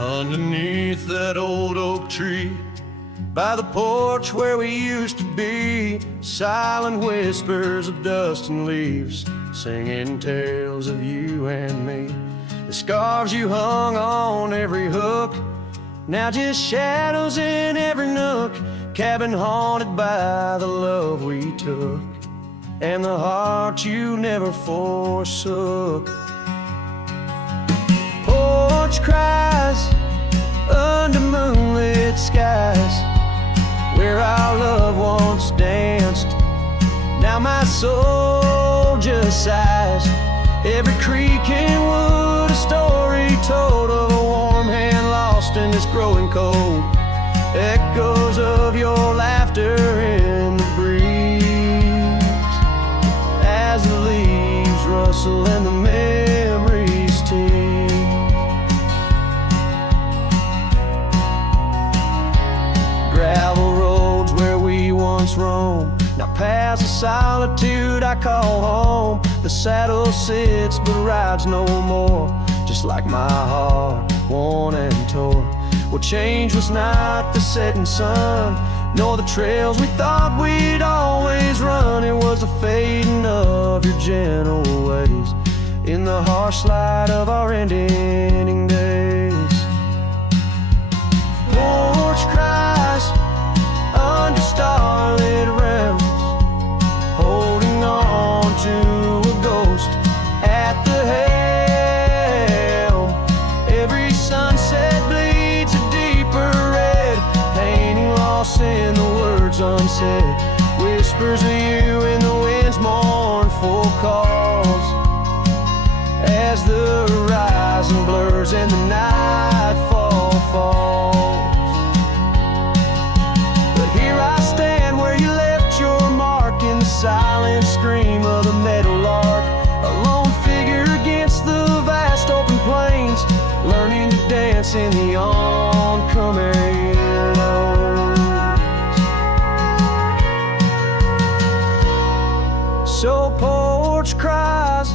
Underneath that old oak tree, by the porch where we used to be, silent whispers of dust and leaves, singing tales of you and me. The scarves you hung on every hook, now just shadows in every nook. Cabin haunted by the love we took, and the heart you never forsook. Porch cries under moonlit skies, where our love once danced. Now my soul just sighs. Every creek and wood, a story told of a warm hand lost in this growing cold. Echoes of your laughter in the breeze, as the leaves rustle and the memories tease. Gravel roads where we once roamed, now paths of solitude I call home. The saddle sits but rides no more, just like my heart, worn and torn. Well, change was not the setting sun, nor the trails we thought we'd always run. It was the fading of your gentle ways in the harsh light of our ending days. Porch cries under starlit realms, holding on to a ghost at the helm. Every sunset bleeds a deeper red, painting lost in the words unsaid. Whispers of you in the wind's mournful calls, as the horizon blurs and the nightfall falls. But here I stand where you left your mark, in the silent scream of the meadowlark, a lone figure against the vast open plains, learning to dance in the oncoming lows. So porch cries,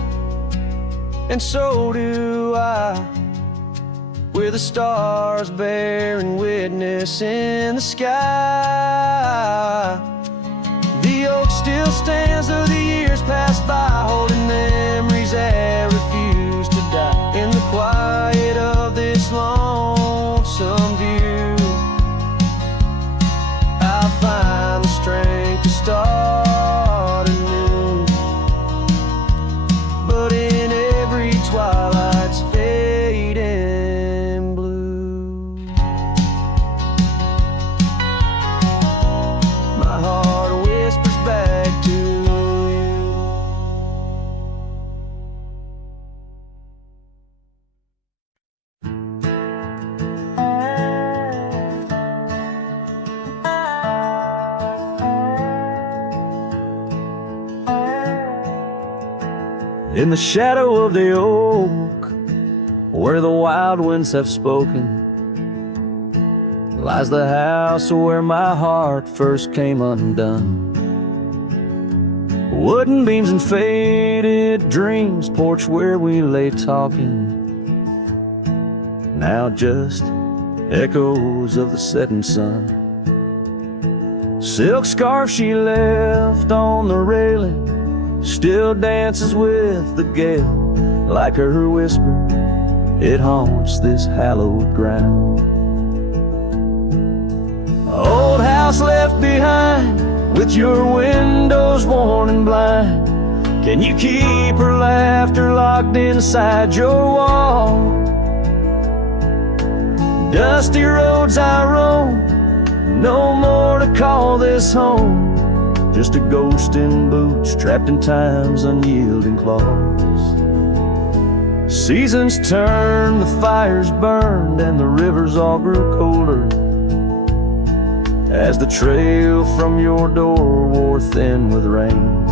and so do I, with the stars bearing witness in the sky. The oak still stands though the years pass by, holding memories that refuse to die. In the quiet of this lonesome view, I'll find the strength to start anew. But in every twilight's fading blue, my heart whispers back to you. In the shadow of the oak, where the wild winds have spoken, lies the house where my heart first came undone. Wooden beams and faded dreams, porch where we lay talking, now just echoes of the setting sun. Silk scarf she left on the railing still dances with the gale, like her whisper, it haunts this hallowed ground. Old house left behind, with your windows worn and blind, can you keep her laughter locked inside your wall? Dusty roads I roam, no more to call this home, just a ghost in boots, trapped in time's unyielding claws. Seasons turned, the fires burned, and the rivers all grew colder, as the trail from your door wore thin with rain.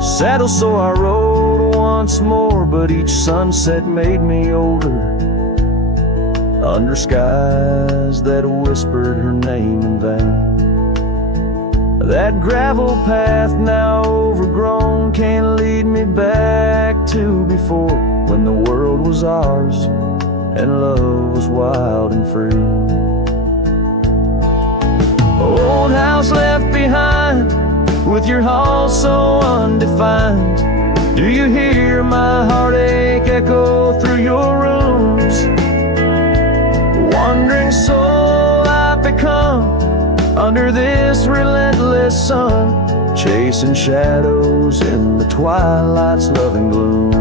Saddle sore I rode once more, but each sunset made me older, under skies that whispered her name in vain. That gravel path now overgrown can't lead me back to before, when the world was ours and love was wild and free. Old house left behind, with your hall so undefined. Do you hear my heartache echo through your rooms? Wandering soul I've become under this relentless sun, chasing shadows in the twilight's loving gloom.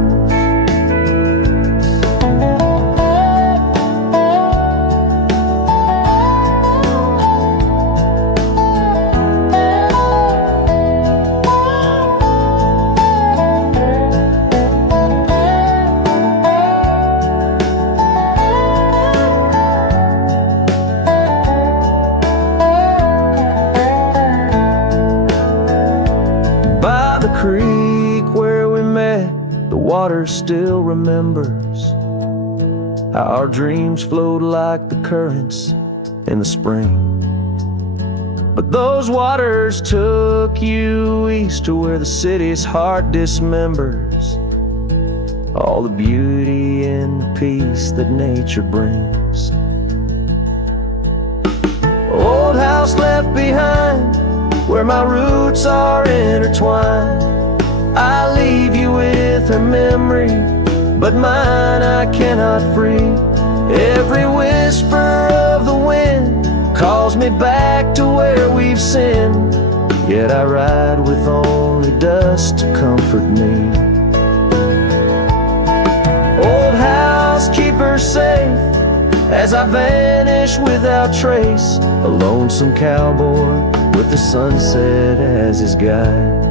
Creek where we met, the water still remembers how our dreams flowed like the currents in the spring. But those waters took you east to where the city's heart dismembers all the beauty and the peace that nature brings. Old house left behind, where my roots are intertwined. I leave you with her memory, but mine I cannot free. Every whisper of the wind calls me back to where we've sinned, yet I ride with only dust to comfort me. Old house, keep her safe as I vanish without trace, a lonesome cowboy with the sunset as his guide.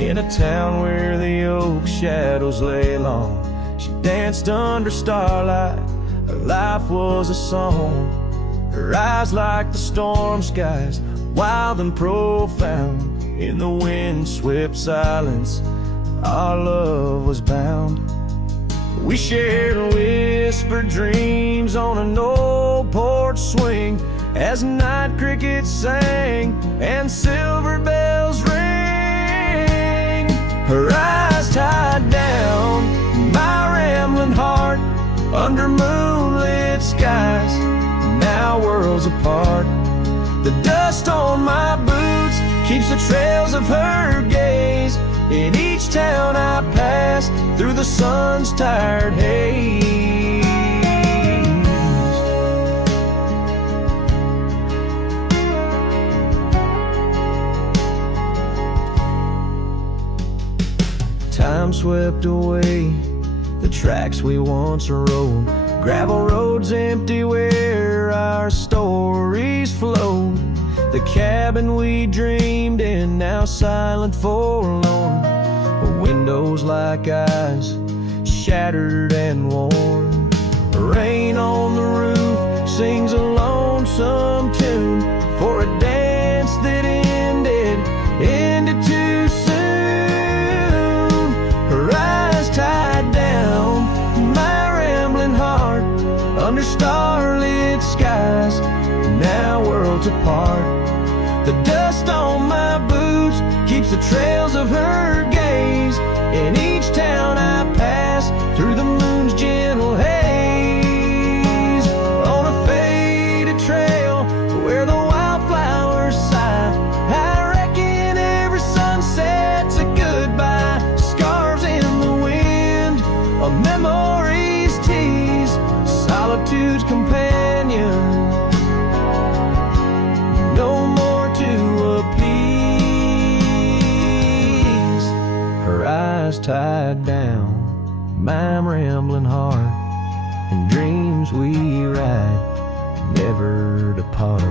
In a town where the oak shadows lay long, she danced under starlight. Her life was a song. Her eyes like the storm skies, wild and profound. In the wind-swept silence, our love was bound. We shared whispered dreams on an old porch swing, as night crickets sang and silver bells rang. Her eyes tied down my rambling heart under moonlit skies, now worlds apart. The dust on my boots keeps the trails of her gaze in each town I pass through the sun's tired haze. Time swept away the tracks we once rode, gravel roads empty where our stories flowed. The cabin we dreamed in, now silent, forlorn. Windows like eyes, shattered and worn. Rain on the roof sings a lonesome tune for a dance that ended too soon. Her eyes tied down my rambling heart under starlit skies, now worlds apart. The dust on my boots keeps the trails of her gaze in each town I pass through the moon's gentle haze. On a faded trail where the wildflowers sigh, I reckon every sunset's a goodbye. Scarves in the wind, a memory's tease, solitude's companion, no more to appease. Her eyes tied down my rambling heart, and dreams we ride never depart.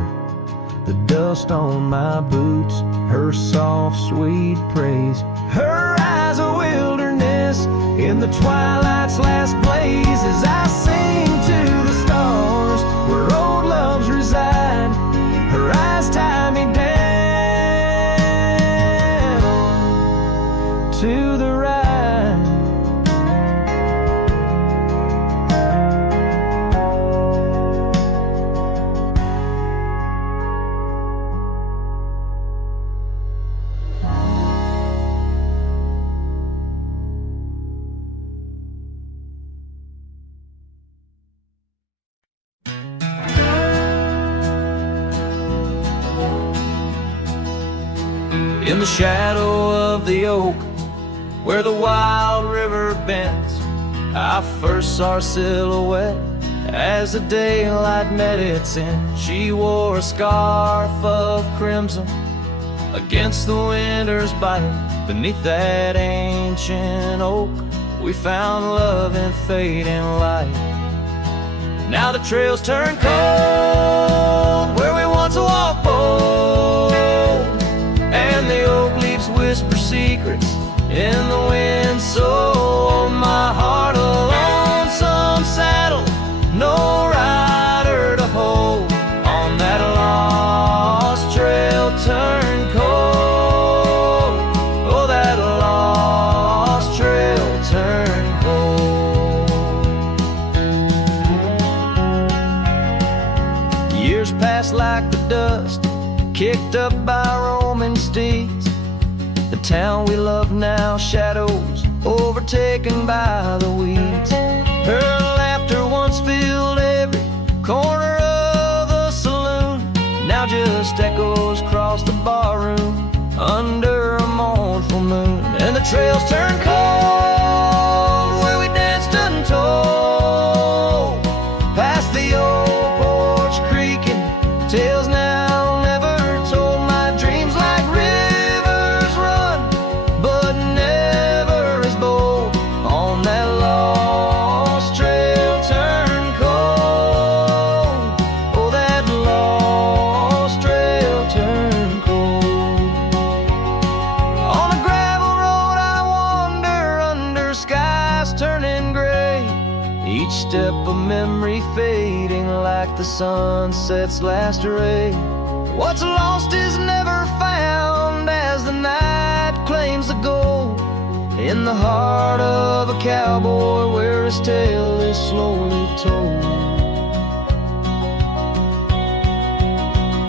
The dust on my boots, her soft sweet praise, her eyes a wilderness in the twilight's last blaze, as I sing to the stars where old love's In the shadow of the oak, where the wild river bends, I first saw her silhouette as the daylight met its end. She wore a scarf of crimson against the winter's bite. Beneath that ancient oak, we found love in fading light. Now the trails turn cold where we once walked bold, and the oak leaves whisper secrets in the wind. So my heart a lonesome saddle, no rider to hold. On that lost trail turn cold, oh that lost trail turn cold. Years passed like the dust kicked up by roaming steeds. The town we love now shadows overtaken by the weeds. Her laughter once filled every corner of the saloon, now just echoes across the barroom under a mournful moon. And the trails turn cold where we danced untold, past the old porch creaking, tales now never told. My dreams like rivers run, but never as bold. On that lost trail turn cold, oh that lost trail turn cold. On a gravel road I wander under skies turning gray, each step a memory fading like the sunset's last ray. What's lost is never found as the night claims the gold in the heart of a cowboy where his tale is slowly told.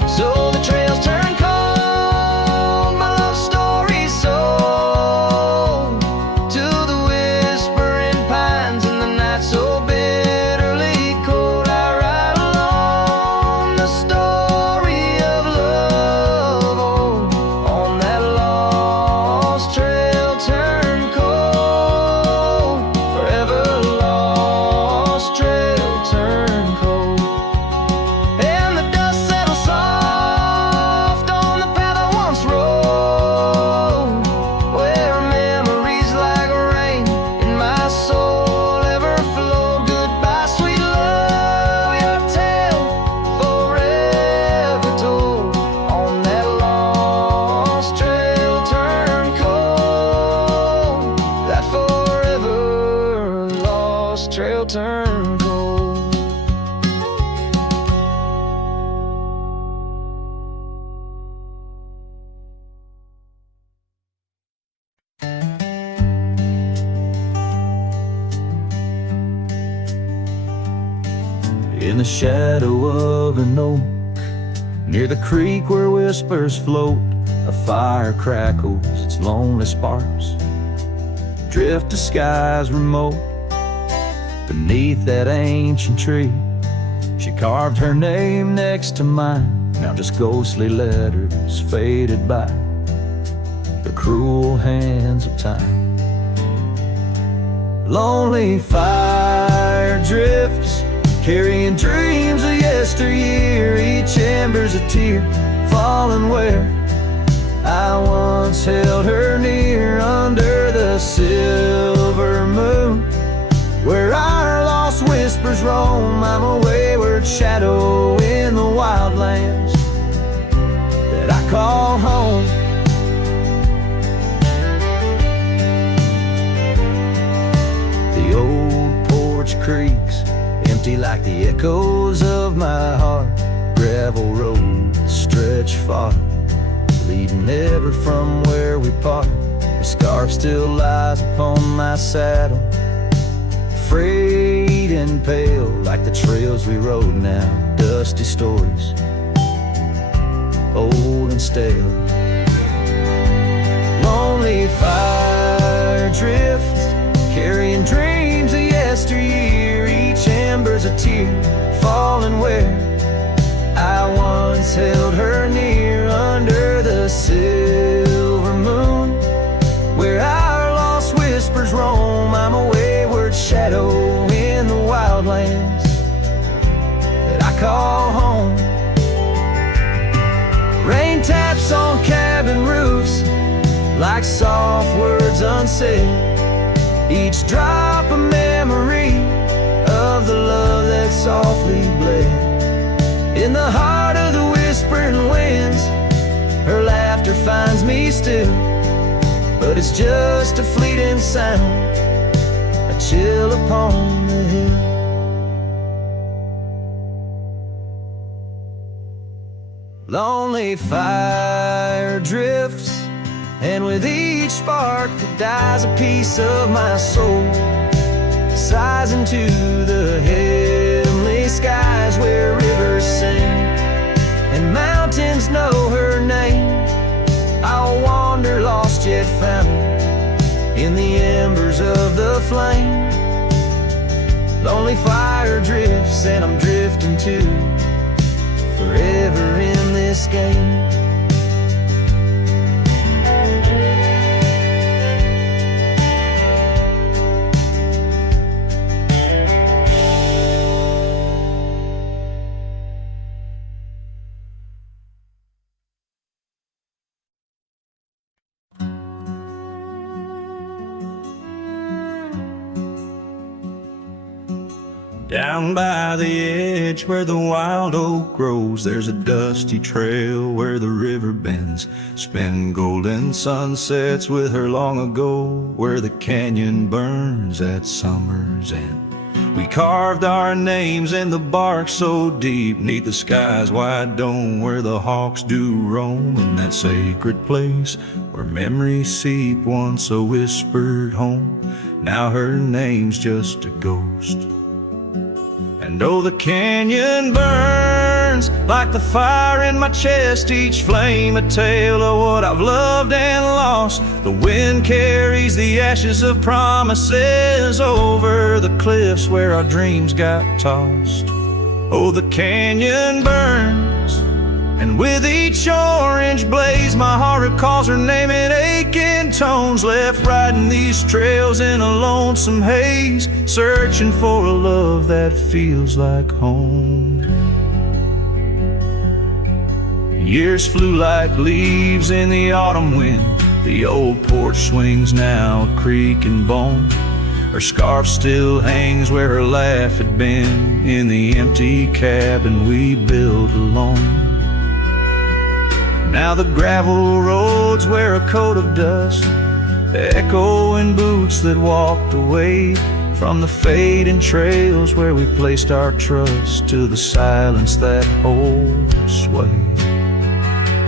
So the trails turn cold, my love story's sold to the whispering pines in the night so bitterly cold. I ride along the story of love, oh, on that lost trail turn cold, forever lost trail turn cold. And the dust settles soft on the path I once rode, where memories like rain in my soul ever flowed. Goodbye, sweet love, your tale forever told. On that lost trail turn cold, that forever lost trail turn cold. In the shadow of an oak, near the creek where whispers float, a fire crackles its lonely sparks, drift to skies remote. Beneath that ancient tree, she carved her name next to mine, now just ghostly letters faded by the cruel hands of time. Lonely fire drifts, carrying dreams of yesteryear, each ember's a tear falling where I once held her near. Under the silver moon, where our lost whispers roam, I'm a wayward shadow in the wildlands that I call home. The old porch creaks, empty like the echoes of my heart. Gravel roads stretch far, leading ever from where we part. The scarf still lies upon my saddle, frayed and pale like the trails we rode now. Dusty stories, old and stale. Lonely fire drifts, carrying dreams of yesteryear, each ember's a tear falling where I once held her near. Under the silver sunset, each drop a memory of the love that softly bled. In the heart of the whispering winds, her laughter finds me still, but it's just a fleeting sound, a chill upon the hill. Lonely fire drifts, and with each spark that dies a piece of my soul sighs into the heavenly skies where rivers sing and mountains know her name. I'll wander lost yet found in the embers of the flame. Lonely fire drifts and I'm drifting too, forever in this game. Down by the edge where the wild oak grows, there's a dusty trail where the river bends, spin golden sunsets with her long ago, where the canyon burns at summer's end. We carved our names in the bark so deep, 'neath the sky's wide dome, where the hawks do roam, in that sacred place where memories seep, once a whispered home, now her name's just a ghost. And oh, the canyon burns like the fire in my chest, each flame a tale of what I've loved and lost. The wind carries the ashes of promises over the cliffs where our dreams got tossed. Oh, the canyon burns, and with each orange blaze my heart recalls her name in aching tones, left riding these trails in a lonesome haze, searching for a love that feels like home. Years flew like leaves in the autumn wind, the old porch swings now a creak and bone. Her scarf still hangs where her laugh had been, in the empty cabin we built alone. Now the gravel roads wear a coat of dust, echoing boots that walked away from the fading trails where we placed our trust, to the silence that holds sway.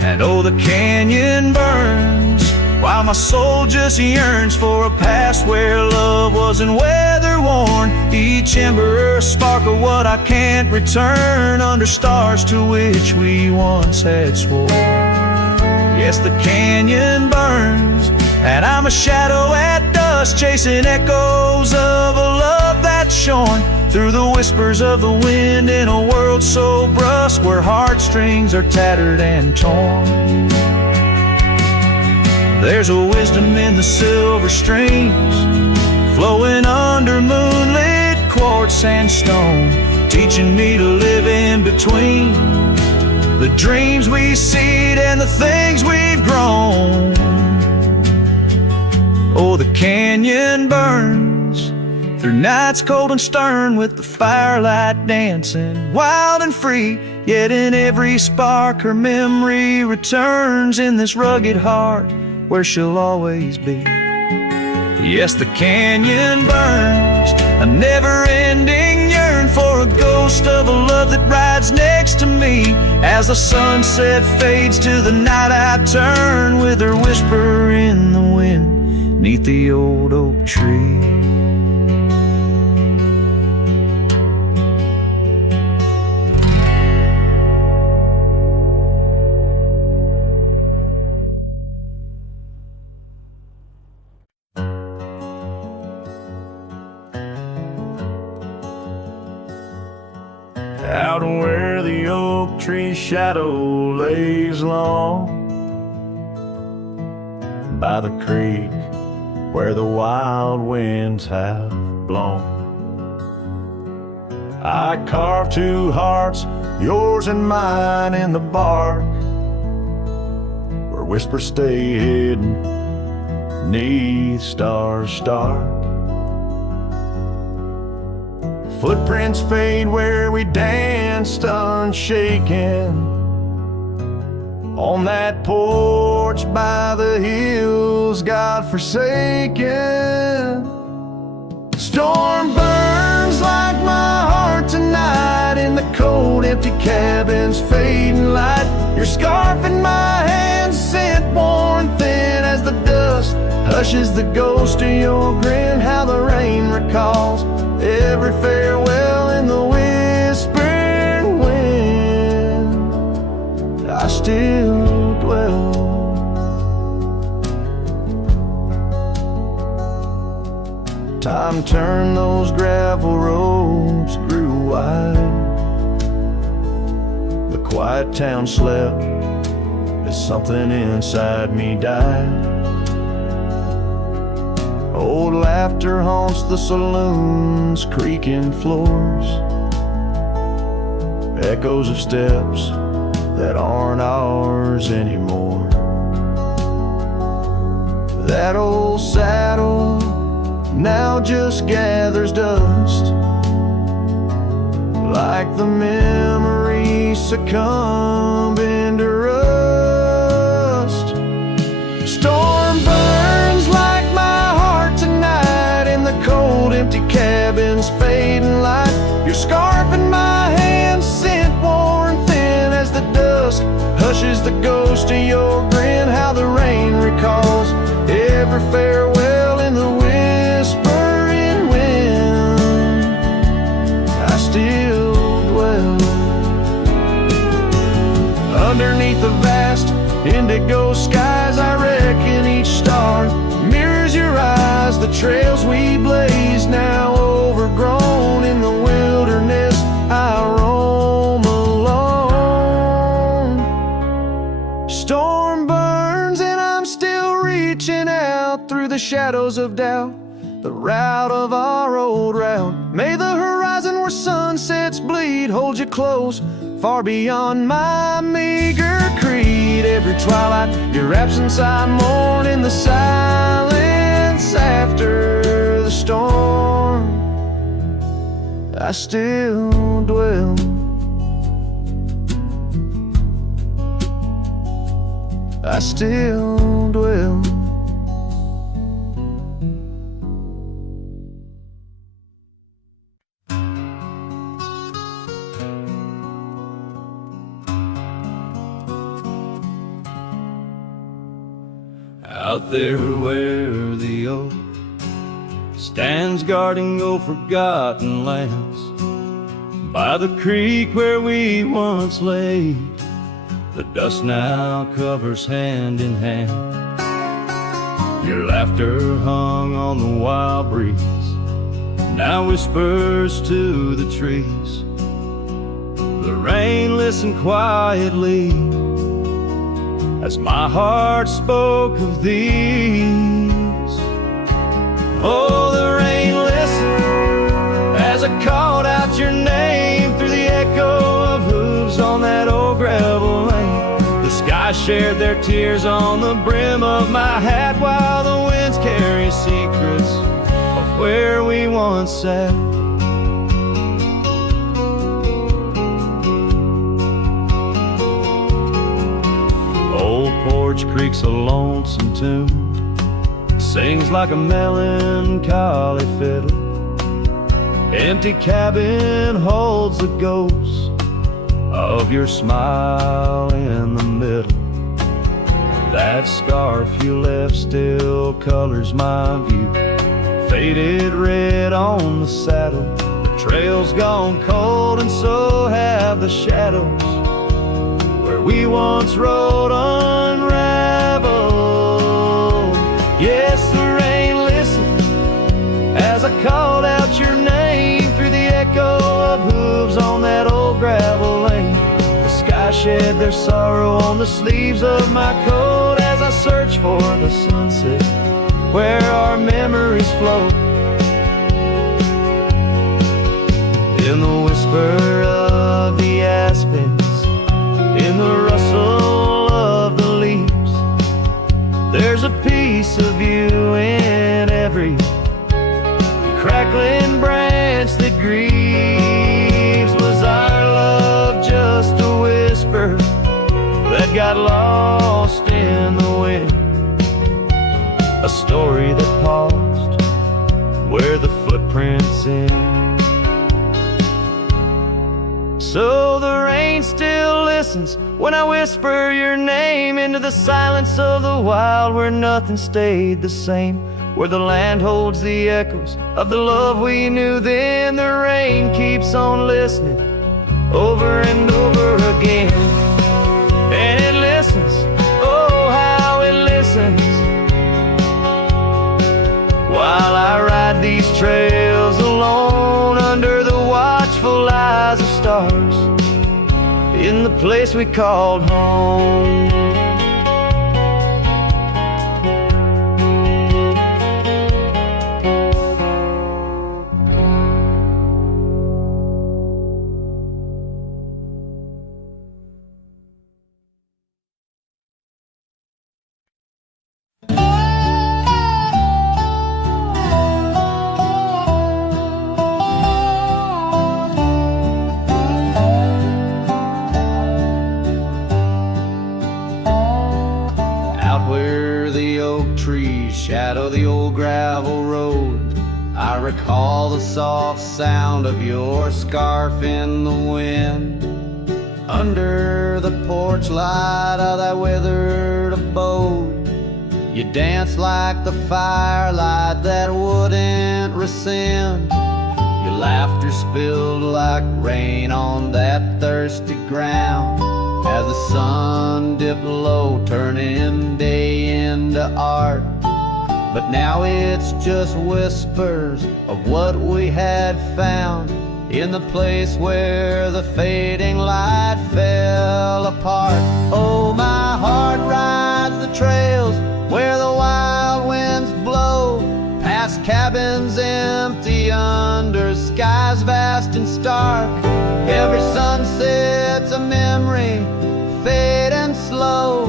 And oh, the canyon burns while my soul just yearns for a past where love wasn't weather worn, each ember a spark of what I can't return, under stars to which we once had sworn. Yes, the canyon burns, and I'm a shadow at dusk, chasing echoes of a love that's shorn through the whispers of the wind, in a world so brusque where heartstrings are tattered and torn. There's a wisdom in the silver streams flowing under moonlit quartz and stone, teaching me to live in between the dreams we seed and the things we've grown. Oh, the canyon burns through nights cold and stern, with the firelight dancing wild and free, yet in every spark her memory returns, in this rugged heart where she'll always be. Yes, the canyon burns, a never-ending yearn for a ghost of a love that rides next to me. As the sunset fades to the night I turn, with her whisper in the wind 'neath the old oak tree. Out where the oak tree shadow lays long, by the creek where the wild winds have blown, I carved two hearts, yours and mine, in the bark where whispers stay hidden 'neath stars stark. Footprints fade where we danced unshaken, on that porch by the hills God-forsaken. Storm burns like my heart tonight in the cold, empty cabin's fading light. Your scarf in my hand, scent worn thin as the dust hushes the ghost of your grin. How the rain recalls every farewell in the whispering wind. I still dwell. Time turned those gravel roads, grew wide. The quiet town slept as something inside me died. Old laughter haunts the saloons, creaking floors, echoes of steps that aren't ours anymore. That old saddle now just gathers dust, like the memories succumbing to rust. Storm burns like my heart tonight in the cold, empty cabin's fading light. Your scarf in my hand, scent worn thin as the dusk hushes the ghost of your grin. How the rain recalls every farewell in the whispering wind. I still dwell underneath the vast indigo skies. I reckon each star mirrors your eyes. The trails we blaze now overgrown in the wilderness I roam alone. Storm burns and I'm still reaching out through the shadows of doubt, the route of our old route. May the horizon where sunsets bleed hold you close, far beyond my meager creed. Every twilight, your absence I mourn in the silence after the storm. I still dwell. I still dwell. Out there where the oak stands guarding old forgotten lands, by the creek where we once lay, the dust now covers hand in hand. Your laughter hung on the wild breeze, now whispers to the trees. The rain listened quietly as my heart spoke of these. Oh, the rain listened as I called out your name through the echo of hooves on that old gravel lane. The sky shared their tears on the brim of my hat, while the winds carry secrets of where we once sat. Old Porch creaks a lonesome tune, sings like a melancholy fiddle. Empty cabin holds the ghost of your smile in the middle. That scarf you left still colors my view, faded red on the saddle. The trail's gone cold and so have the shadows where we once rode unraveled. Yes, the rain listened as I called out your name through the echo of hooves on that old gravel lane. The sky shed their sorrow on the sleeves of my coat as I search for the sunset where our memories float. In the whisper of the aspens, in the rustle of the leaves, there's a piece of view in every crackling branch that grieves. Was our love just a whisper that got lost in the wind? A story that paused where the footprints end. So the rain still listens when I whisper your name into the silence of the wild, where nothing stayed the same, where the land holds the echoes of the love we knew then. The rain keeps on listening over and over again, and it listens, oh how it listens, while I ride these trails alone under the watchful eyes of stars in the place we called home. Shadow the old gravel road, I recall the soft sound of your scarf in the wind. Under the porch light of that withered abode, you danced like the firelight that wouldn't rescind. Your laughter spilled like rain on that thirsty ground as the sun dipped low, turning day into art. But now it's just whispers of what we had found in the place where the fading light fell apart. Oh, my heart rides the trails where the wild winds blow, past cabins empty under skies vast and stark. Every sunset's a memory, fading slow,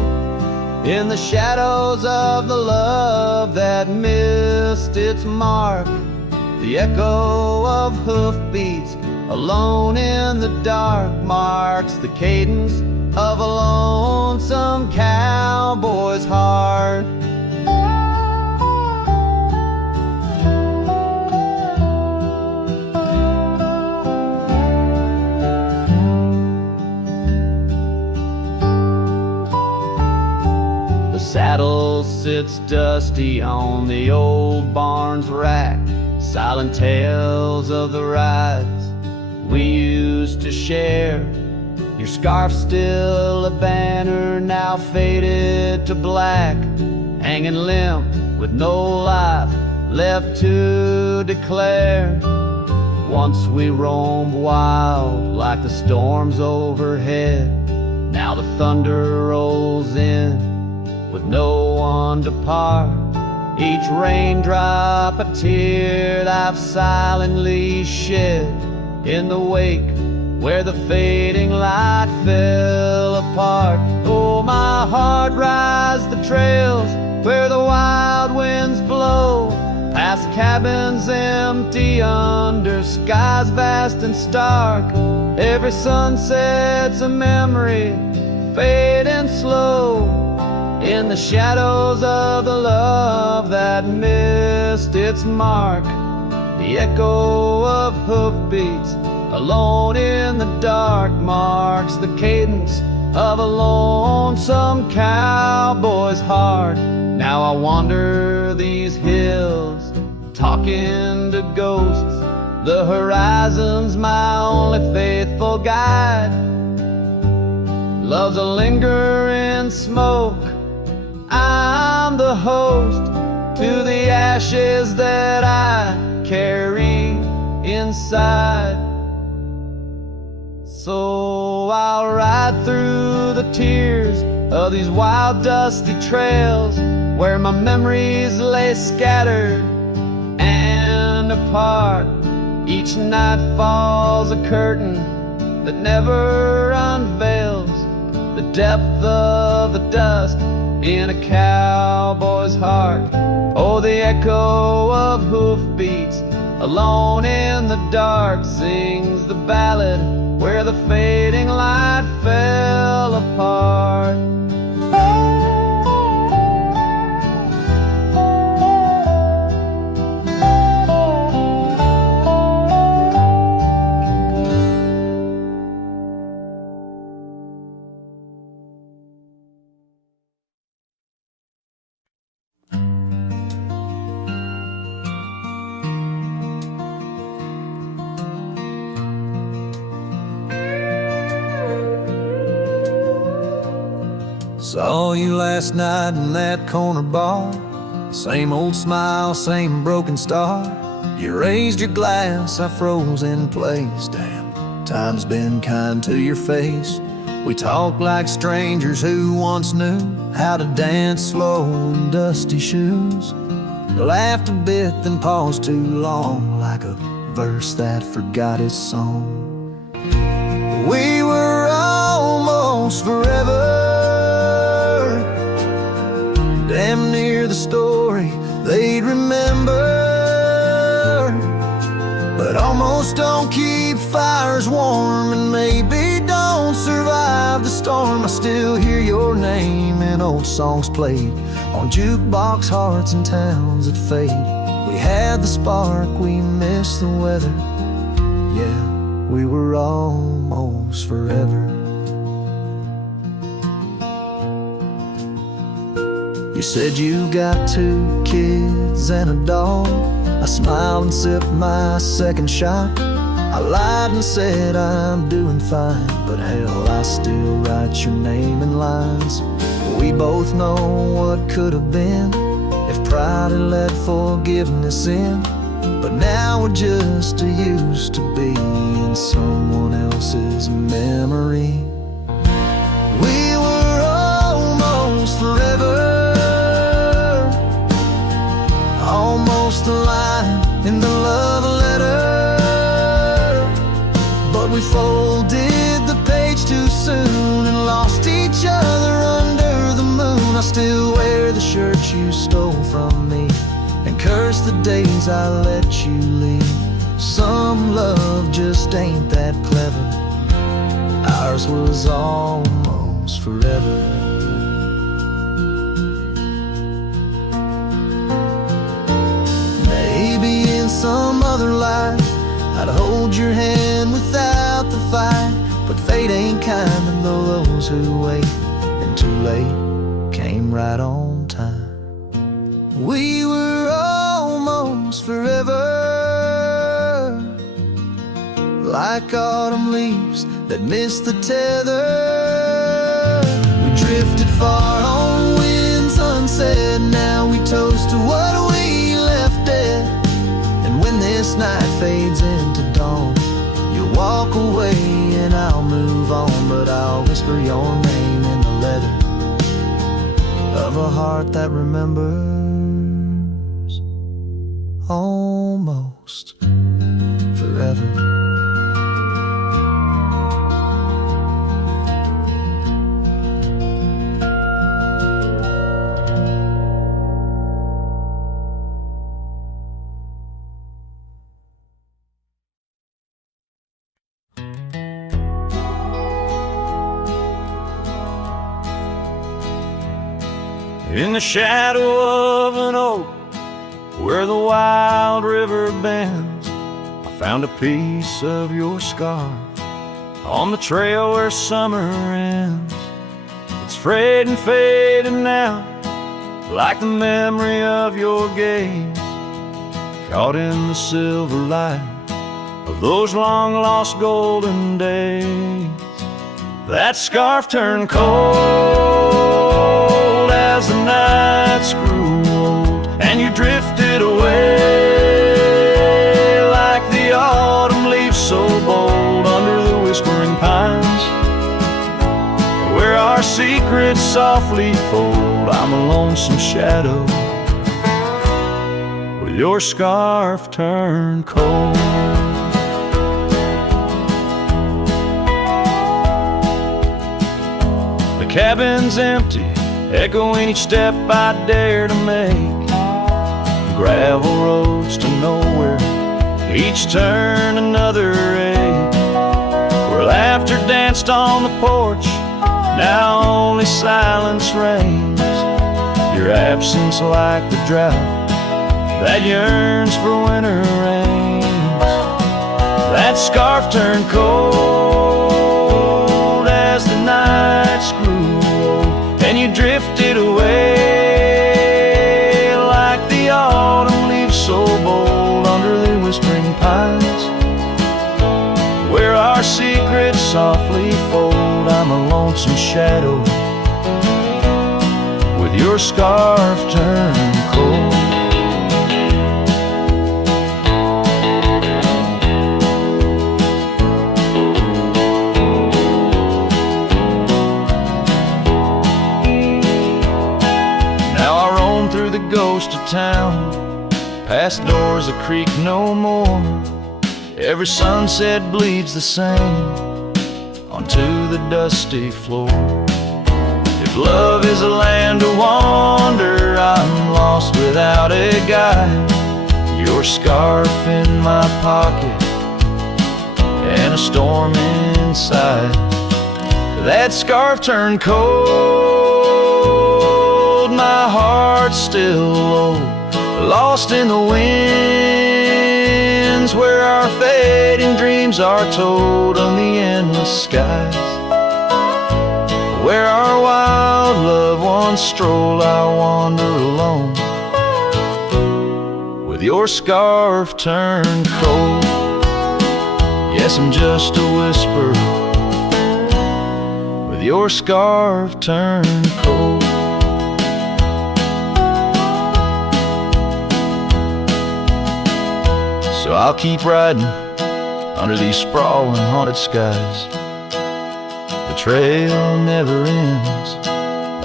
in the shadows of the love that missed its mark. The echo of hoofbeats alone in the dark marks the cadence of a lonesome cowboy's heart. Saddle sits dusty on the old barn's rack, silent tales of the rides we used to share. Your scarf still a banner, now faded to black, hanging limp with no life left to declare. Once we roamed wild like the storms overhead, now the thunder rolls in with no one to part. Each raindrop a tear I've silently shed in the wake where the fading light fell apart. Oh, my heart rides the trails where the wild winds blow, past cabins empty under skies vast and stark. Every sunset's a memory, fading slow, in the shadows of the love that missed its mark. The echo of hoofbeats alone in the dark marks the cadence of a lonesome cowboy's heart. Now I wander these hills, talking to ghosts. The horizon's my only faithful guide. Love's a lingering smoke, I'm the host to the ashes that I carry inside. So I'll ride through the tears of these wild dusty trails where my memories lay scattered and apart. Each night falls a curtain that never unveils the depth of the dust in a cowboy's heart. Oh, the echo of hoofbeats alone in the dark sings the ballad where the fading light fell apart. Saw you last night in that corner bar. Same old smile, same broken star. You raised your glass, I froze in place. Damn, time's been kind to your face. We talked like strangers who once knew how to dance slow in dusty shoes. Laughed a bit, then paused too long, like a verse that forgot its song. We were almost forever, damn near the story they'd remember. But almost don't keep fires warm, and maybe don't survive the storm. I still hear your name in old songs played on jukebox hearts and towns that fade. We had the spark, we missed the weather. Yeah, we were almost forever. You said you got 2 kids and a dog. I smiled and sipped my second shot. I lied and said I'm doing fine, but hell, I still write your name in lines. We both know what could have been if pride had let forgiveness in. But now we're just used to be in someone else's memory. We were almost forever, almost a line in the love letter. But we folded the page too soon and lost each other under the moon. I still wear the shirt you stole from me and curse the days I let you leave. Some love just ain't that clever. Ours was almost forever. Some other life I'd hold your hand without the fight, but fate ain't kind, and those who wait and too late came right on time. We were almost forever, like autumn leaves that missed the tether. We drifted far on winds unsaid. Now we toast to what we left dead. When this night fades into dawn, you'll walk away and I'll move on. But I'll whisper your name in the leather of a heart that remembers almost forever. In the shadow of an oak where the wild river bends, I found a piece of your scarf on the trail where summer ends. It's frayed and faded now, like the memory of your gaze, caught in the silver light of those long lost golden days. That scarf turned cold as the nights grew old, and you drifted away like the autumn leaves so bold under the whispering pines, where our secrets softly fold. I'm a lonesome shadow with your scarf turned cold. The cabin's empty echoing each step I dare to make. Gravel roads to nowhere, each turn another ache. Where laughter danced on the porch, now only silence reigns. Your absence like the drought that yearns for winter rains. That scarf turned cold as the nights grew old, and you drifted away like the autumn leaves so bold under the whispering pines. Where our secrets softly fold, I'm a lonesome shadow with your scarf turned cold. Ghost of town, past doors that creak no more. Every sunset bleeds the same onto the dusty floor. If love is a land to wander, I'm lost without a guide. Your scarf in my pocket and a storm inside. That scarf turned cold, my heart's still low, lost in the winds where our fading dreams are told on the endless skies. Where our wild love once strolled, I wander alone with your scarf turned cold. Yes, I'm just a whisper with your scarf turned cold. So I'll keep riding under these sprawling haunted skies. The trail never ends,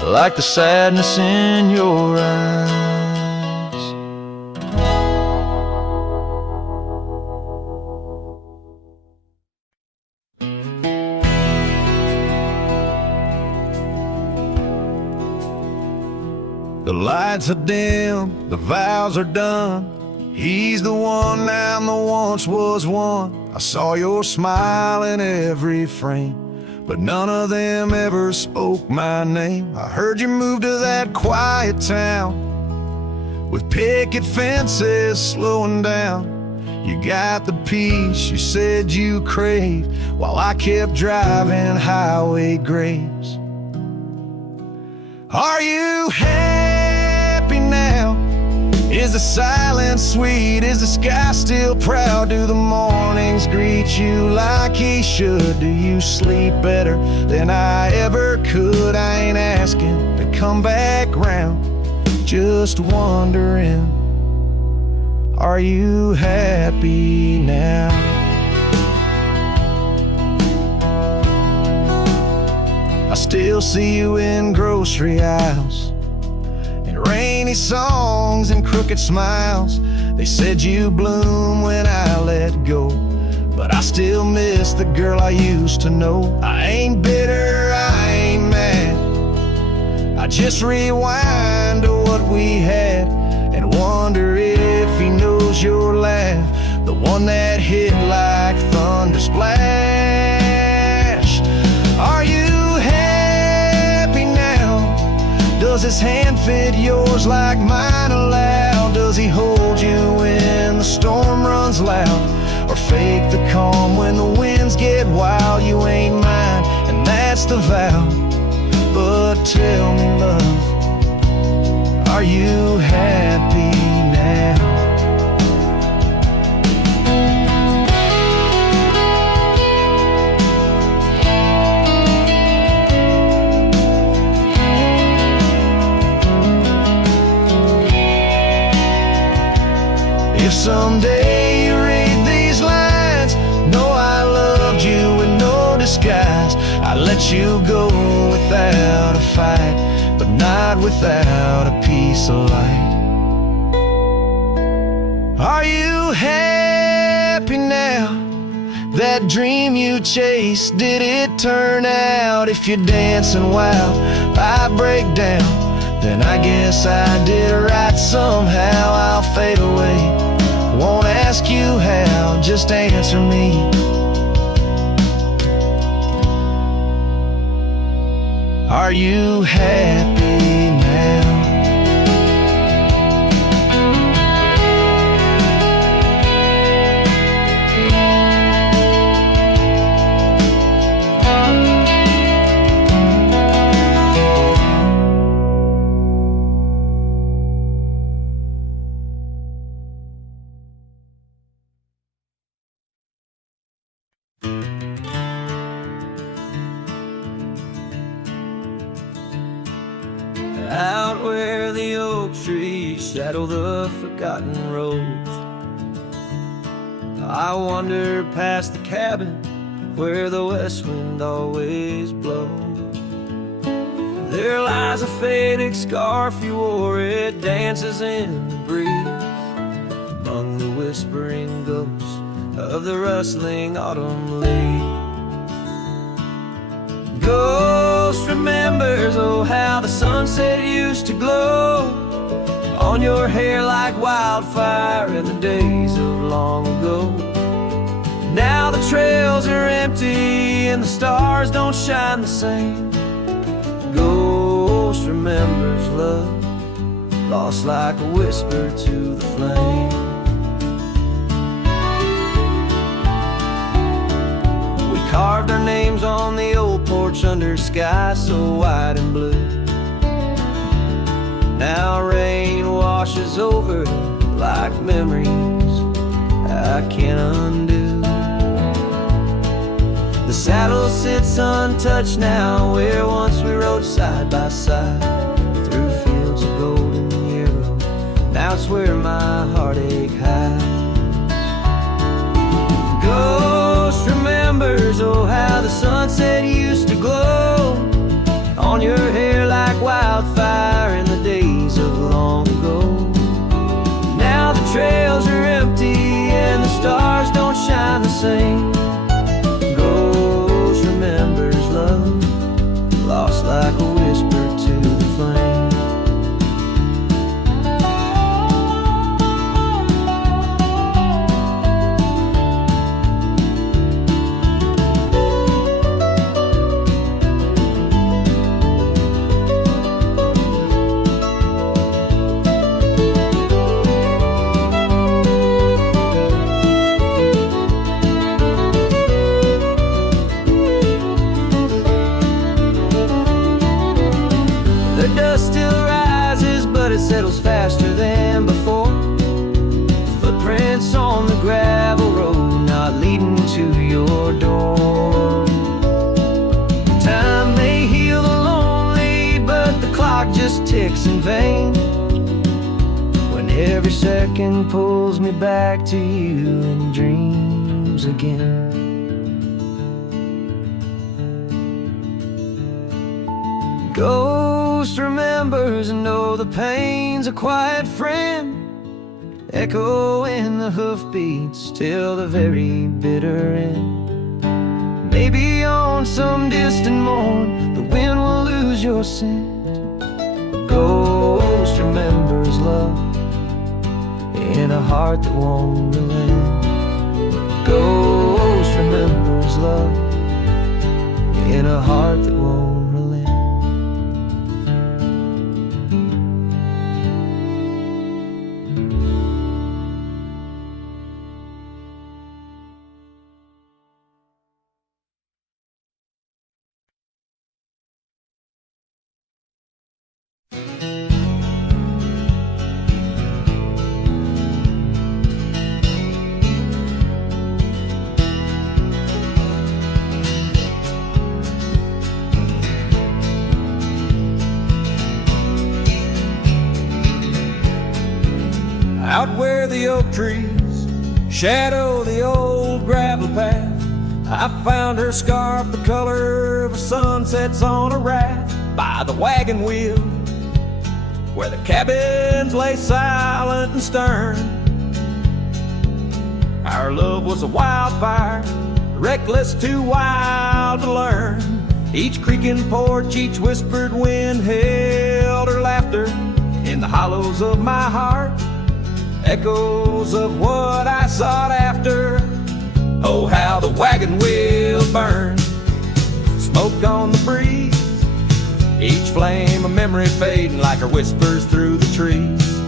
like the sadness in your eyes. The lights are dim, the vows are done. He's the one, now I'm the once was one. I saw your smile in every frame, but none of them ever spoke my name. I heard you moved to that quiet town with picket fences slowing down. You got the peace you said you craved while I kept driving highway graves. Are you happy now? Is the silence sweet? Is the sky still proud? Do the mornings greet you like he should? Do you sleep better than I ever could? I ain't asking to come back round, just wondering, are you happy now? I still see you in grocery aisles, rainy songs and crooked smiles. They said you bloom when I let go, but I still miss the girl I used to know. I ain't bitter, I ain't mad, I just rewind to what we had and wonder if he knows your laugh, the one that hit like thunder splash. Are you happy now? Does his hand fit yours like mine allow? Does he hold you when the storm runs loud, or fake the calm when the winds get wild? You ain't mine, and that's the vow. But tell me, love, are you happy now? If someday you read these lines, know I loved you with no disguise. I let you go without a fight, but not without a piece of light. Are you happy now? That dream you chased, did it turn out? If you're dancing while I break down, then I guess I did right somehow. I'll fade away, won't ask you how, just answer me. Are you happy now? Out where the oak trees shadow the forgotten roads, I wander past the cabin where the west wind always blows. There lies a faded scarf you wore, it dances in the breeze among the whispering ghosts of the rustling autumn leaves. Ghost remembers, oh how the sunset used to glow on your hair like wildfire in the days of long ago. Now the trails are empty and the stars don't shine the same. Ghost remembers love, lost like a whisper to the flame. Carved our names on the old porch under sky so white and blue. Now rain washes over like memories I can't undo. The saddle sits untouched now where once we rode side by side through fields of golden yarrow. Now it's where my heartache hides. Ghost remembers, oh how the sunset used to glow on your hair like wildfire in the days of long ago. Now the trails are empty and the stars don't shine the same. Ghost remembers love, lost like a whisper to the flame. Settles faster than before. Footprints on the gravel road, not leading to your door. Time may heal the lonely, but the clock just ticks in vain. When every second pulls me back to you in dreams again. Ghost remembers, and oh, the pain's a quiet friend, echo in the hoofbeats till the very bitter end. Maybe on some distant morn the wind will lose your scent. Ghost remembers love in a heart that won't relent. Ghost remembers love in a heart that won't relent. Out where the oak trees shadow the old gravel path, I found her scarf the color of a sunsets on a raft by the wagon wheel, where the cabins lay silent and stern. Our love was a wildfire reckless, too wild to learn. Each creaking porch, each whispered wind held her laughter in the hollows of my heart, echoes of what I sought after. Oh, how the wagon wheel burned, smoke on the breeze, each flame a memory fading like her whispers through the trees.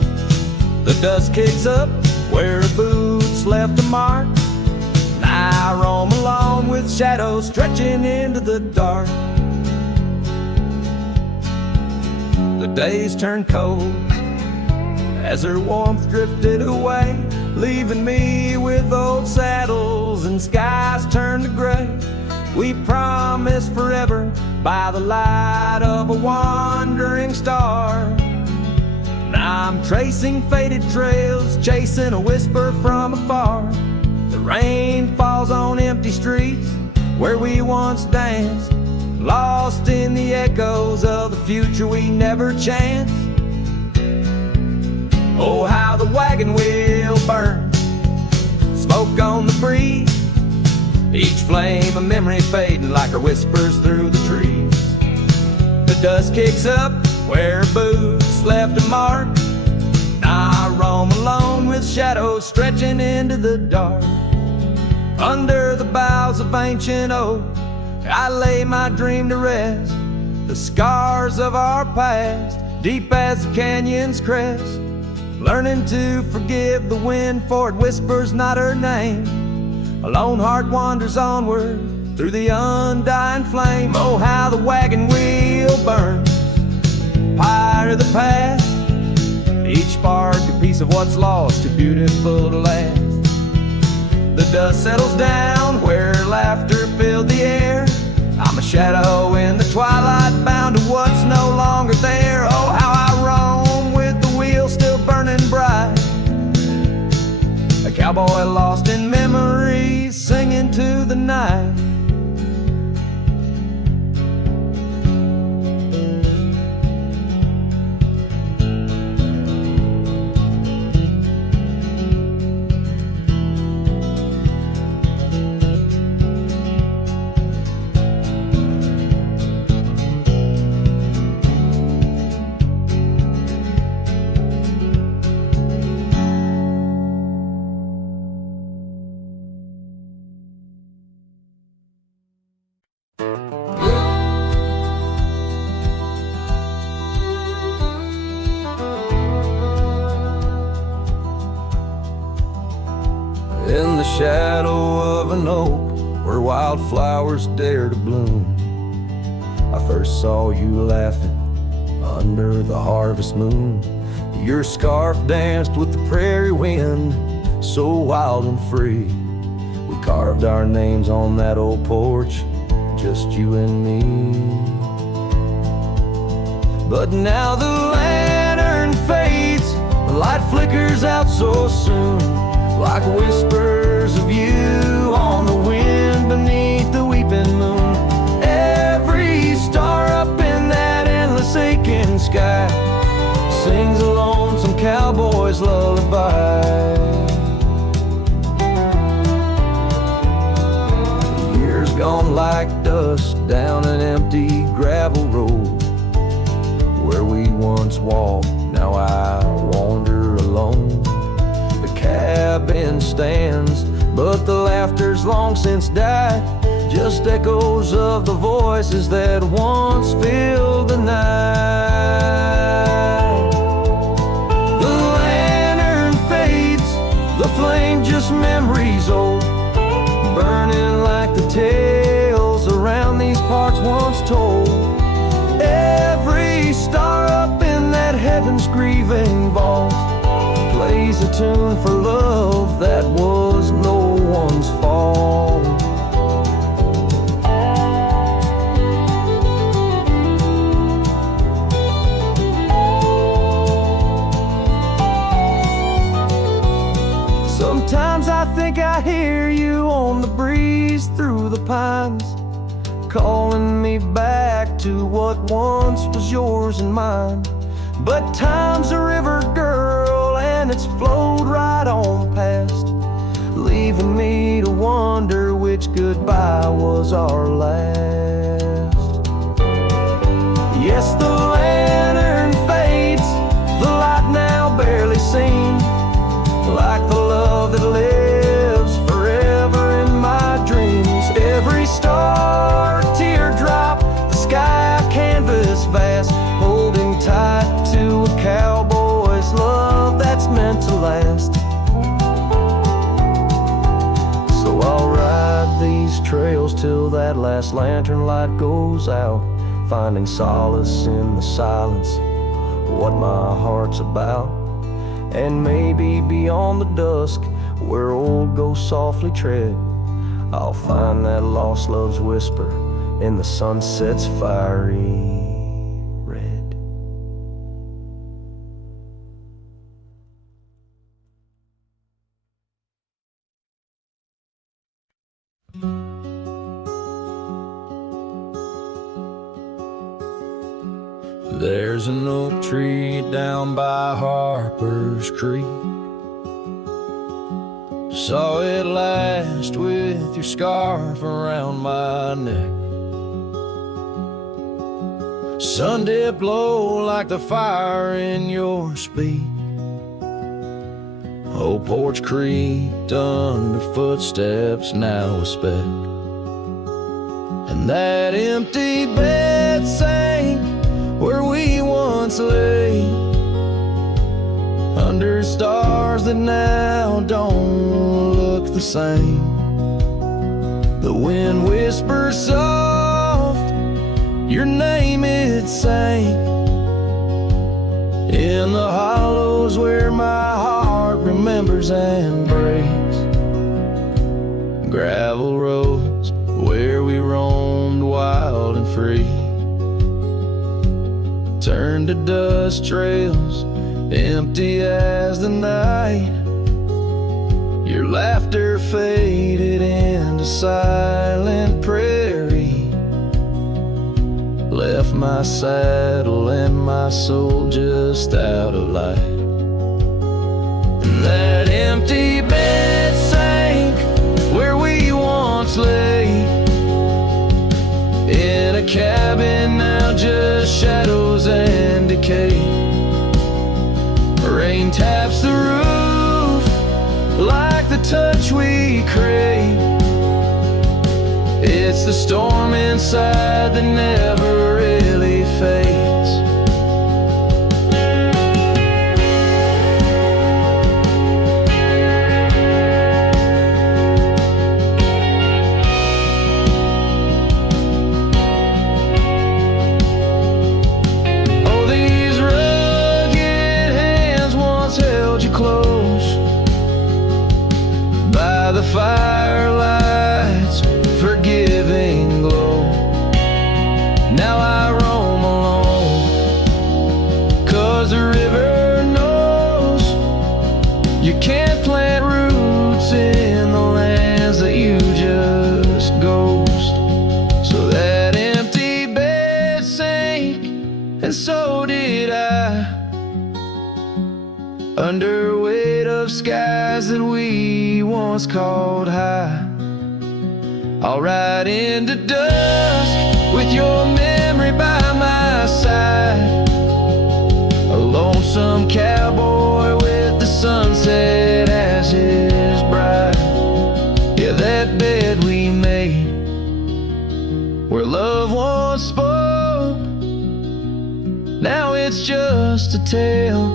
The dust kicks up where her boots left a mark, and I roam alone with shadows stretching into the dark. The days turned cold as her warmth drifted away, leaving me with old saddles and skies turned to gray. We promised forever by the light of a wandering star. Now I'm tracing faded trails, chasing a whisper from afar. The rain falls on empty streets where we once danced, lost in the echoes of the future we never chanced. Oh, how the wagon wheel burns, smoke on the breeze, each flame a memory fading like her whispers through the trees. The dust kicks up where her boots left a mark, now I roam alone with shadows stretching into the dark. Under the boughs of ancient oak, I lay my dream to rest, the scars of our past, deep as the canyon's crest. Learning to forgive the wind, for it whispers not her name. A lone heart wanders onward through the undying flame. Oh, how the wagon wheel burns, pyre of the past, each spark a piece of what's lost, too beautiful to last. The dust settles down where laughter filled the air. I'm a shadow in the twilight, bound to what's no longer there. Oh, how I roam with the wheel still burning bright, a cowboy lost in memories, singing to the night. In the shadow of an oak where wildflowers dare to bloom, I first saw you laughing under the harvest moon. Your scarf danced with the prairie wind, so wild and free. We carved our names on that old porch, just you and me. But now the lantern fades, the light flickers out so soon, like whispers of you on the wind beneath the weeping moon. Every star up in that endless aching sky sings a lonesome cowboy's lullaby. The years gone like dust down an empty gravel road, where we once walked, now I wander alone. Cabin stands, but the laughter's long since died, just echoes of the voices that once filled the night. The lantern fades, the flame just memories old, burning like the tales around these parts once told. Every star up in that heaven's grieving vault plays a tune for love that was no one's fault. Sometimes I think I hear you on the breeze through the pines, calling me back to what once was yours and mine. But time's a river, girl, and it's flowed right on past, leaving me to wonder which which goodbye was our last. Yes, the lantern fades, the light now barely seen, like the love that lives forever in my dreams. Every star, teardrop, the sky, canvas vast, holding tight to a cowboy's love that's meant to last. So I'll ride these trails till that last lantern light goes out, finding solace in the silence, what my heart's about. And maybe beyond the dusk, where old ghosts softly tread, I'll find that lost love's whisper in the sunset's fiery red. There's an oak tree down by Harper's Creek. Saw it last with your scarf around my neck. Sun did blow like the fire in your speech. Old Porch creaked under footsteps now a speck. And that empty bed sank where we once lay, under stars that now don't look the same. The wind whispers soft, your name it sang, in the hollows where my heart remembers and breaks. Gravel roads where we roamed wild and free turned to dust trails, empty as the night. Your laughter faded into silent prairie, left my saddle and my soul just out of light. And that empty bed sank where we once lay, in a cabin now just shadows and decay. Rain taps the roof like the touch we crave. It's the storm inside that never really fades. Firelight's forgiving glow. Now I roam alone, 'cause the river knows you can't plant roots in the lands that you just ghost. So that empty bed sank, and so did I, under weight of skies that we once called high. I'll ride into dusk with your memory by my side, a lonesome cowboy with the sunset as his bride. Yeah, that bed we made where love once spoke, now it's just a tale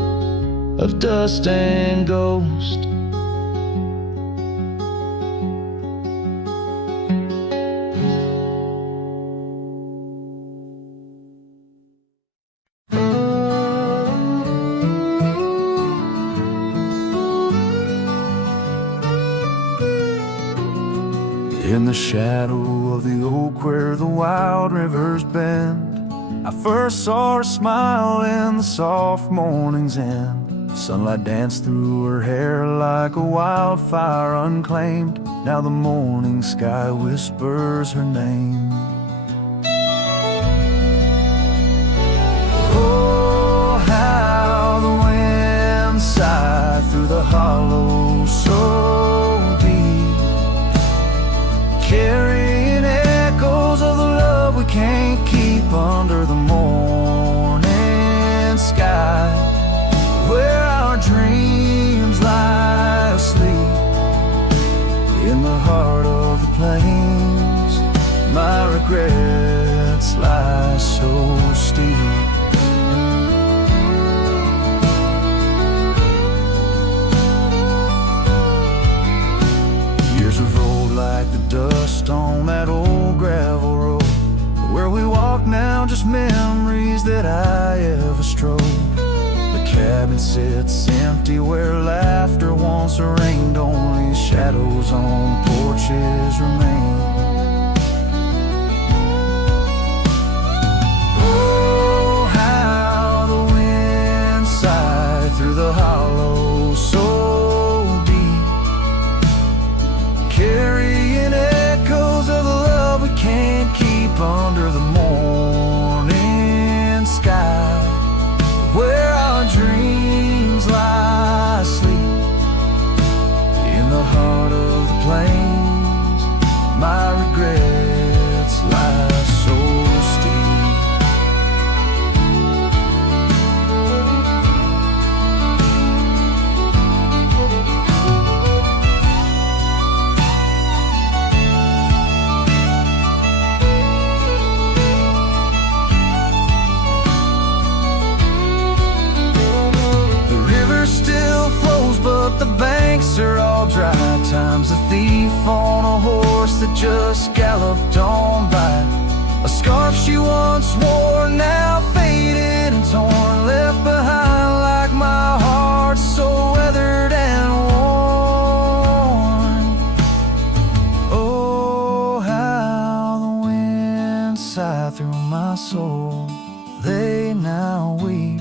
of dust and ghost. In the shadow of the oak where the wild rivers bend, I first saw her smile in the soft morning's end. Sunlight danced through her hair like a wildfire unclaimed. Now the morning sky whispers her name. Oh, how the wind sighed through the hollow so deep, keep under the morning sky, where our dreams lie asleep. In the heart of the plains, my regrets lie so steep. Years have rolled like the dust on that old gravel road. Where we walk now, just memories that I ever strode. The cabin sits empty where laughter once reigned. Only shadows on porches remain. Oh, how the wind sighed through the hollow so deep, carrying echoes of the love we can't keep under the morning sky, where our dreams lie asleep. In the heart of the plains, my regrets lie so steep. But the banks are all dry. Time's a thief on a horse that just galloped on by. A scarf she once wore, now faded and torn, left behind like my heart, so weathered and worn. Oh, how the wind sighed through my soul. They now weep,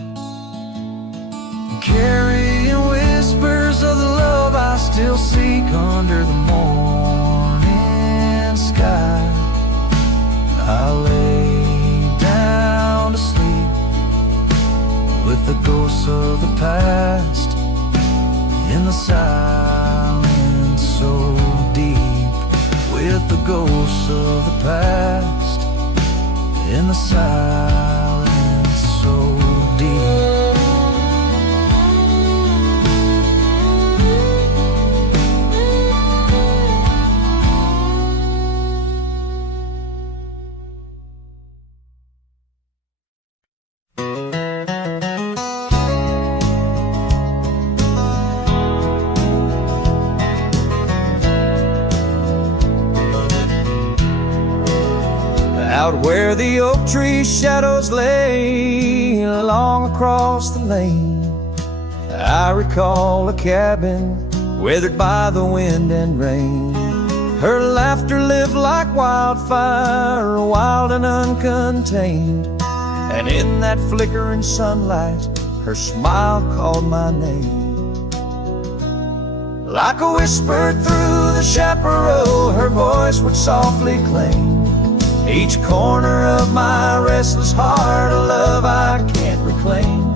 carrying whispers of the love I still seek under the morning sky. I lay down to sleep with the ghosts of the past in the silence so deep. With the ghosts of the past in the silence so deep. Out where the oak tree shadows lay along across the lane, I recall a cabin weathered by the wind and rain. Her laughter lived like wildfire, wild and uncontained, and in that flickering sunlight, her smile called my name. Like a whisper through the chaparral, her voice would softly claim each corner of my restless heart, a love I can't reclaim.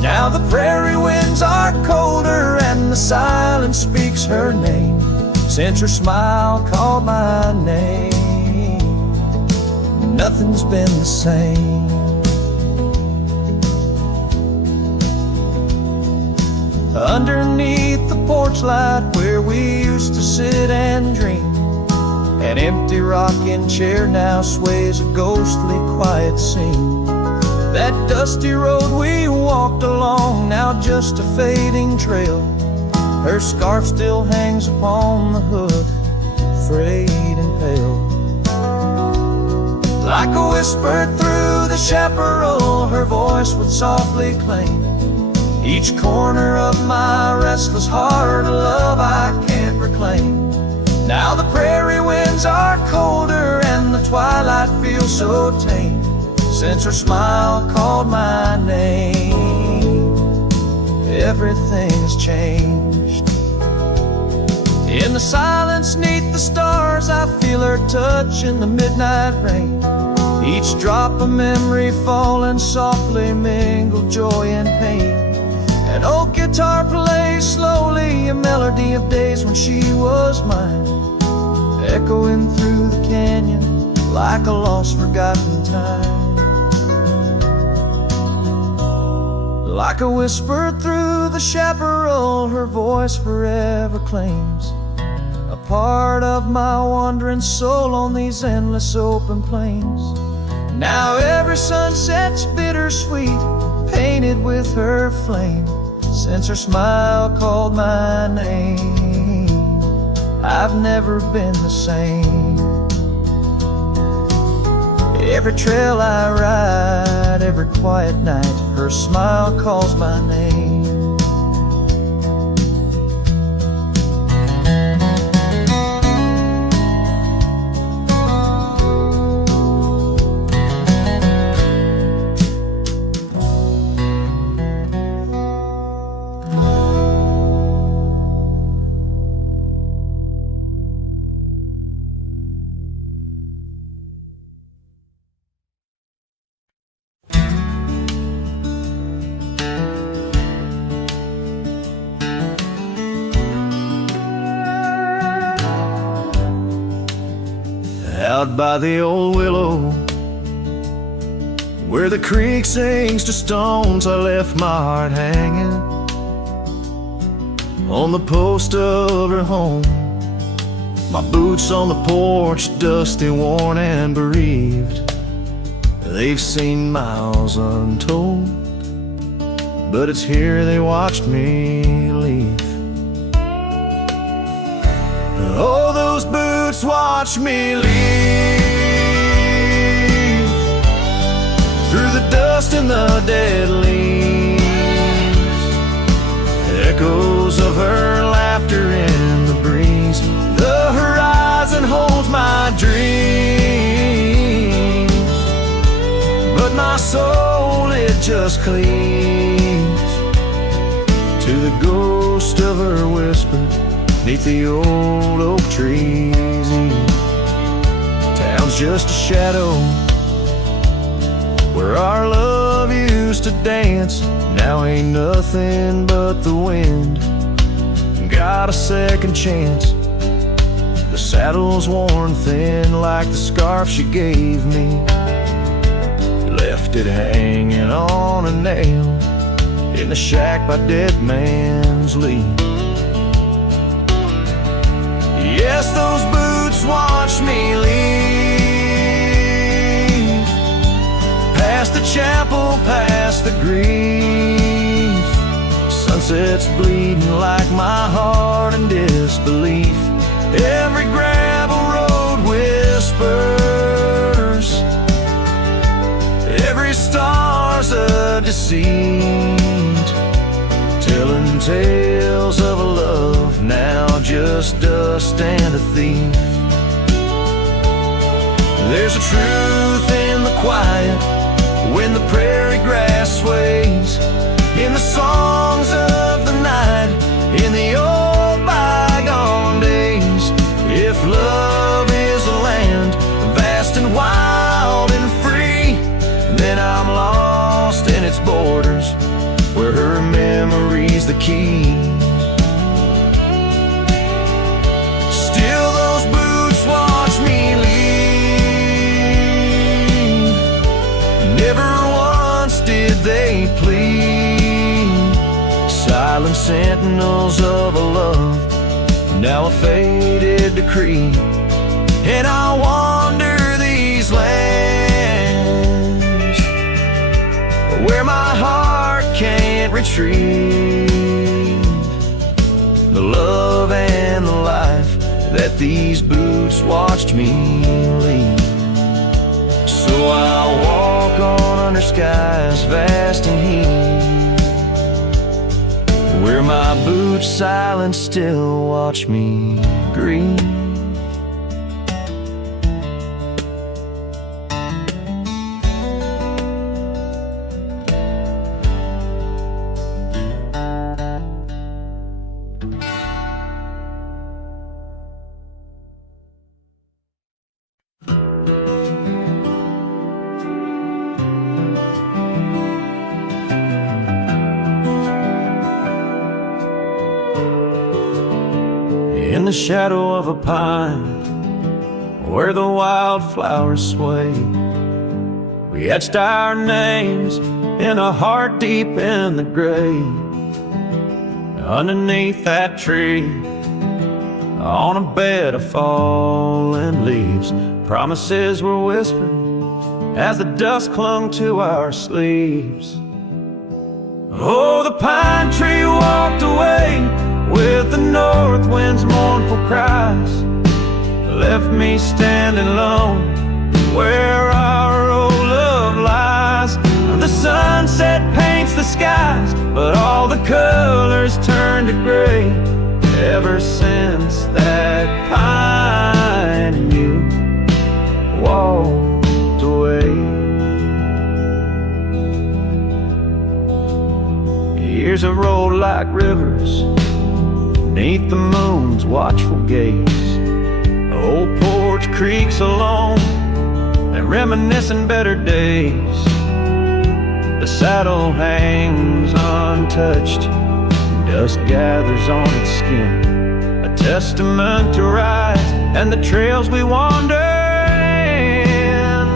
Now the prairie winds are colder and the silence speaks her name. Since her smile called my name, nothing's been the same. Underneath the porch light where we used to sit and dream, an empty rocking chair now sways a ghostly quiet scene. That dusty road we walked along, now just a fading trail. Her scarf still hangs upon the hood, frayed and pale. Like a whisper through the chaparral, her voice would softly claim each corner of my restless heart, a love I can't reclaim. Now the prairie winds are colder and the twilight feels so tame. Since her smile called my name, everything's changed. In the silence neath the stars, I feel her touch in the midnight rain. Each drop a memory falling softly, mingled joy and pain. An old guitar plays slowly, a melody of days when she was mine, echoing through the canyon like a lost forgotten time. Like a whisper through the chaparral, her voice forever claims a part of my wandering soul on these endless open plains. Now every sunset's bittersweet, painted with her flame. Since her smile called my name, I've never been the same. Every trail I ride, every quiet night, her smile calls my name. Out by the old willow, where the creek sinks to stones, I left my heart hanging on the post of her home. My boots on the porch, dusty, worn, and bereaved. They've seen miles untold, but it's here they watched me leave. Oh, those boots watch me leave through the dust and the dead leaves. Echoes of her laughter in the breeze. The horizon holds my dreams, but my soul, it just clings to the ghost of her whisper 'neath the old oak trees. Town's just a shadow where our love used to dance. Now ain't nothing but the wind. Got a second chance. The saddle's worn thin like the scarf she gave me. Left it hanging on a nail in the shack by Dead Man's Leap. Yes, those boots watch me leave past the chapel, past the grief. Sunset's bleeding like my heart in disbelief. Every gravel road whispers, every star's a deceit, telling tales of a love now just dust and a thief. There's a truth in the quiet when the prairie grass sways, in the songs of the night, in the old bygone days. If love is a land vast and wild and free, then I'm lost in its borders, where her memory's the key. Still those boots watch me leave. Never once did they plead. Silent sentinels of a love, now a faded decree. And I wander these lands where my heart can't retrieve the love and the life that these boots watched me leave. So I'll walk on under skies vast and heat, where my boots silent still watch me grieve. In the shadow of a pine, where the wildflowers sway, we etched our names in a heart deep in the grave. Underneath that tree, on a bed of fallen leaves, promises were whispered as the dust clung to our sleeves. Oh, the pine tree walked away with the north wind's mournful cries, left me standing alone where our old love lies. The sunset paints the skies, but all the colors turn to gray. Ever since that pine and you walked away. Years have rolled like rivers beneath the moon's watchful gaze. Old porch creaks alone and reminiscing better days. The saddle hangs untouched, dust gathers on its skin, a testament to ride and the trails we wander in.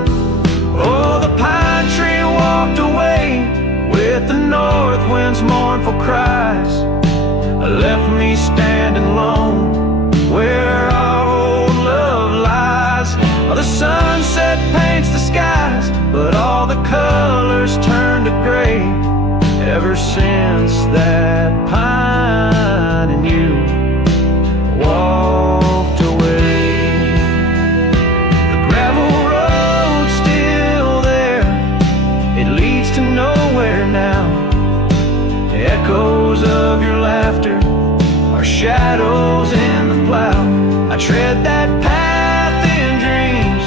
Oh, the pine tree walked away with the north wind's mournful cries, left me standing alone where our old love lies. Oh, the sunset paints the skies, but all the colors turn to gray. Ever since that pine and you walked away. The gravel road's still there, it leads to nowhere now. Echoes of your laughter are shadows in the plow. I tread that path in dreams,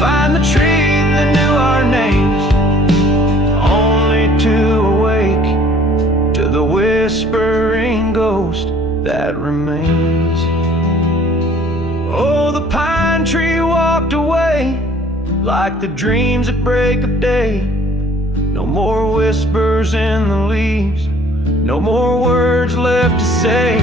find the tree that knew our names, only to awake to the whispering ghost that remains. Oh, the pine tree walked away like the dreams at break of day. No more whispers in the leaves, no more words left to say.